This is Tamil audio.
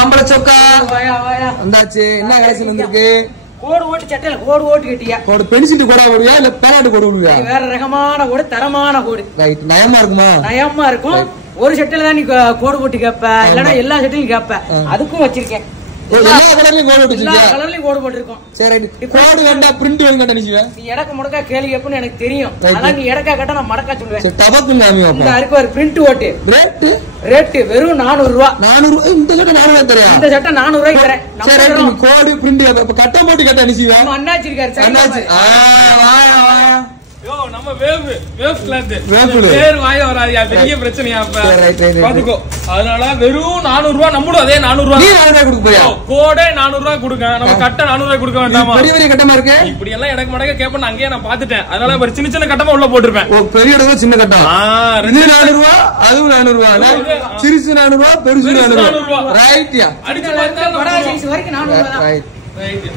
ஆம்பளை சொக்கா வந்தாச்சு. என்ன கலெக்ஷன் வந்திருக்கு? கோடு ஓட்டு சட்டையில கோடு ஓட்டு கட்டியா? கோடு பென்சில் கோடா போடுவியா இல்ல பேனாட்டு கோடு போடுவியா? வேற ரகமான கோடு, தரமான கோடு. ரைட். நயமா இருக்குமா? நயமா இருக்கும். ஒரு சட்டையில தான் நீ கோடு போட்டு கேப்ப, இல்லன்னா எல்லா சட்டையும் கேப்ப. அதுக்கும் வச்சிருக்கேன். எல்லா கலர்லயும் கோடு போட்டுருக்கீங்க. எல்லா கலர்லயும் கோடு போட்டுருக்கோம். சரி ரைட். கோடு வேண்டா பிரிண்ட் வேணும்னு நினைச்சீங்க. நீ எடக்க முடக்கா கேள்வி எப்பன்னு எனக்கு தெரியும். ஆனா நீ எடக்கா கேட்டா நான் மடக்கா சொல்லுவேன். சரி டபக்கு நாமி அப்ப. இந்த அருக்கு ஒரு பிரிண்ட் ஓட்டு. ரேட் வெறும் 400 ரூபாய். 400. இந்த சட்டை 400 தரேன். இந்த சட்டை 400 ரூபாய்க்கு தரேன். சரி ரைட். நீ கோடு பிரிண்ட் அப்ப கட்ட போட்டு கட்ட நினைச்சீங்க. நம்ம அண்ணாச்சி இருக்காரு. சரி அண்ணாச்சி. வாயா. யோ நம்ம வேவ் கிளாத் பேர் வாய வராதியா, பெரிய பிரச்சனையா அப்ப பாத்துக்கோ. அதனால வெறும் 400 ரூபாய். நம்மளும் அதே 400 ரூபாய். நீ 400 ரூபாய் கொடுக்க போறியா? கோடே 400 ரூபாய் கொடுங்க. நம்ம கட்ட 400 ரூபாய் கொடுக்க வேண்டாமா? பெரிய பெரிய கட்டமா இருக்கு. இப்படி எல்லாம் எனக்கு மடக்க கேப்ப அங்கேயே நான் பாத்துட்டேன். அதனால ஒரு சின்ன சின்ன கட்டமா உள்ள போட்டுருப்பேன். ஓ பெரிய கட்டம் சின்ன கட்டம். இது 400 ரூபாய், அதுவும் 400 ரூபாய். சிறுசு 400 ரூபாய், பெருசு 400 ரூபாய். ரைட்யா. அடிச்சு பார்த்தா படா சைஸ் வரைக்கும் 400 ரூபாய் தான். ரைட்.